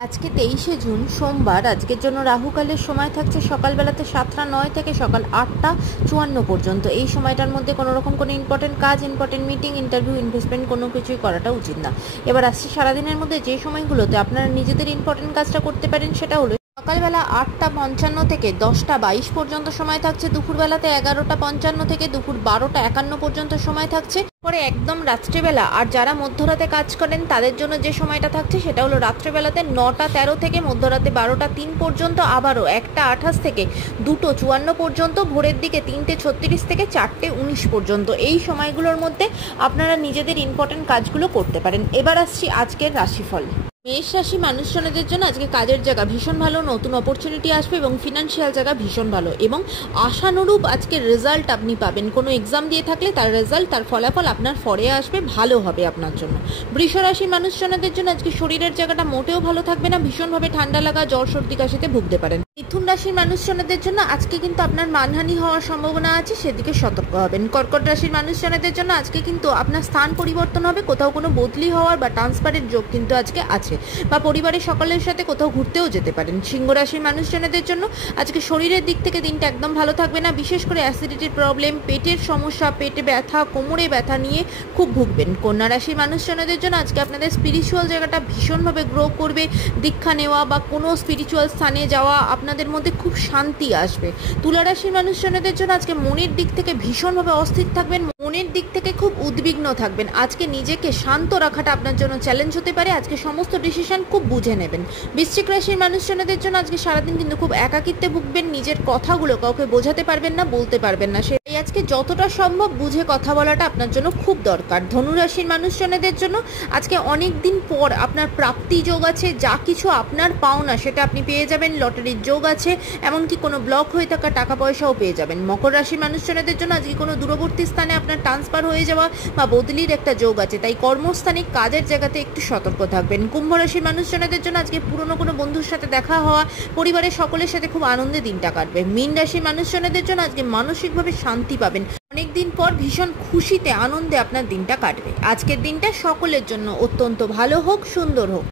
আজকে 23শে জুন সোমবার। আজকের জন্য রাহুকালের সময় থাকছে সকালবেলাতে 7টা 9 থেকে সকাল 8টা 54 পর্যন্ত। এই সময়টার মধ্যে কোনো রকম কোনো ইম্পর্টেন্ট কাজ, ইম্পর্টেন্ট মিটিং, ইন্টারভিউ, ইনভেস্টমেন্ট কোনো কিছুই করাটা উচিত না। এবার আসছে সারাদিনের মধ্যে যে সময়গুলোতে আপনারা নিজেদের ইম্পর্টেন্ট কাজটা করতে পারেন সেটা হলো সকালবেলা 8টা 55 থেকে 10টা 22 পর্যন্ত সময় থাকছে। দুপুরবেলাতে 11টা 55 থেকে দুপুর 12টা 51 পর্যন্ত সময় থাকছে। পরে একদম রাত্রিবেলা আর যারা মধ্যরাতে কাজ করেন তাদের জন্য যে সময়টা থাকছে সেটা হলো রাত্রিবেলাতে 9টা 13 থেকে মধ্যরাতে 12টা 3 পর্যন্ত, আবারও 1টা 28 থেকে 2টো 54 পর্যন্ত, ভোরের দিকে 3টে 36 থেকে 4টে 19 পর্যন্ত। এই সময়গুলোর মধ্যে আপনারা নিজেদের ইম্পর্টেন্ট কাজগুলো করতে পারেন। এবার আসছি আজকের রাশিফল। মেষ রাশি মানুষজনদের জন্য আজকে কাজের জায়গা ভীষণ ভালো, নতুন অপরচুনিটি আসবে এবং ফিনান্সিয়াল জায়গা ভীষণ ভালো এবং আশানুরূপ আজকে রেজাল্ট আপনি পাবেন। কোনো এক্সাম দিয়ে থাকলে তার রেজাল্ট, তার ফলাফল আপনার ফরে আসবে, ভালো হবে আপনার জন্য। বৃষ রাশি মানুষজনদের জন্য আজকে শরীরের জায়গাটা মোটেও ভালো থাকবে না, ভীষণভাবে ঠান্ডা লাগা, জ্বর, সর্দি, কাশিতে ভুগতে পারেন। মিথুন রাশির মানুষজনদের জন্য আজকে কিন্তু আপনার মানহানি হওয়ার সম্ভাবনা আছে, সেদিকে সতর্ক হবেন। কর্কট রাশির মানুষজনদের জন্য আজকে কিন্তু আপনার স্থান পরিবর্তন হবে, কোথাও কোনো বদলি হওয়ার বা ট্রান্সফারের যোগ কিন্তু আজকে আছে, বা পরিবারের সকলের সাথে কোথাও ঘুরতেও যেতে পারেন। সিংহ রাশির মানুষজনদের জন্য আজকে শরীরের দিক থেকে দিনটা একদম ভালো থাকবে না, বিশেষ করে অ্যাসিডিটির প্রবলেম, পেটের সমস্যা, পেটে ব্যথা, কোমরে ব্যথা নিয়ে খুব ভুগবেন। কন্যা রাশির মানুষজনদের জন্য আজকে আপনাদের স্পিরিচুয়াল জায়গাটা ভীষণভাবে গ্রো করবে, দীক্ষা নেওয়া বা কোনো স্পিরিচুয়াল স্থানে যাওয়া, আপনাদের মধ্যে খুব শান্তি আসবে। তুলা রাশির মানুষজনদের জন্য আজকে মনের দিক থেকে ভীষণভাবে অস্থির থাকবেন, মনের দিক থেকে খুব উদ্বিগ্ন থাকবেন। আজকে নিজেকে শান্ত রাখাটা আপনার জন্য চ্যালেঞ্জ হতে পারে, আজকে সমস্ত ডিসিশন খুব বুঝে নেবেন। বৃশ্চিক রাশির মানুষজনদের জন্য আজকে সারাদিন কিন্তু খুব একাকিত্বে ভুগবেন, নিজের কথাগুলো কাউকে বোঝাতে পারবেন না, বলতে পারবেন না, সেই আজকে যতটা সম্ভব বুঝে কথা বলাটা আপনার জন্য খুব দরকার। ধনু রাশির মানুষজনদের জন্য আজকে অনেক দিন পর আপনার প্রাপ্তি যোগ আছে, যা কিছু আপনার পাওনা সেটা আপনি পেয়ে যাবেন, লটারির যোগ আছে, এমনকি কোনো ব্লক হয়ে থাকা টাকা পয়সাও পেয়ে যাবেন। মকর রাশির মানুষজনদের জন্য আজকে কোনো দূরবর্তী স্থানে আপনার ট্রান্সফার হয়ে যাওয়া বা বদলির একটা যোগ আছে, তাই কর্মস্থানে কাজের জায়গাতে একটু সতর্ক থাকবেন। কুম্ভ রাশির মানুষজনদের জন্য আজকে পুরনো কোনো বন্ধুর সাথে দেখা হওয়া, পরিবারের সকলের সাথে খুব আনন্দে দিনটা কাটবে। মীন রাশির মানুষজনদের জন্য আজকে মানসিকভাবে শান্তি পাবেন, অনেকদিন পর ভীষণ খুশিতে আনন্দে আপনার দিনটা কাটবে। আজকের দিনটা সকলের জন্য অত্যন্ত ভালো হোক, সুন্দর হোক।